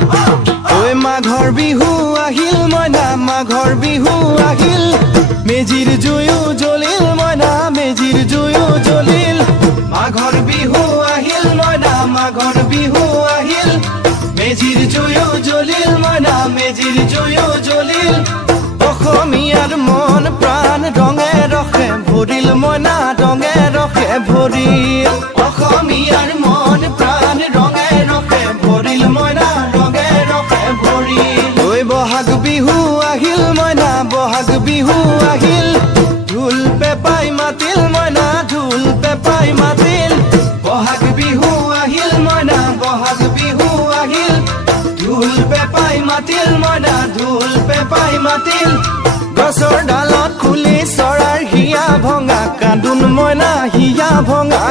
ঐ মাঘৰ বিহু আহিল মইনা মাঘৰ বিহু আহিল মেজিৰ জুয়ো জ্বলিল মইনা মেজিৰ জুয়ো জ্বলিল মাঘৰ বিহু আহিল মইনা মাঘৰ বিহু আহিল মেজিৰ জুয়ো জ্বলিল মইনা মেজিৰ জুয়ো জ্বলিল অসমীয়াৰ মন প্ৰাণ ৰঙে ৰখে ভৰিল মইনা ৰঙে ৰখে ভৰিল অসমীয়াৰ মন প্ৰাণ ৰঙে ৰখে ভৰিল মইনা ৰঙে ৰখে ভৰিল ঐ বহাগ বিহু আহিল মইনা বহাগ বিহু আহিল ঢোল পেপাই মাতিল মইনা ঢোল পেপাই মাতিল বহাগ বিহু আহিল মইনা বহাগ বিহু আহিল ঢোল পেপাই মাতিল মইনা ঢোল পেপাই মাতিল গছৰ ডালত খুলি চৰাৰ হিয়া ভঙা কান্দোন মইনা হিয়া ভঙা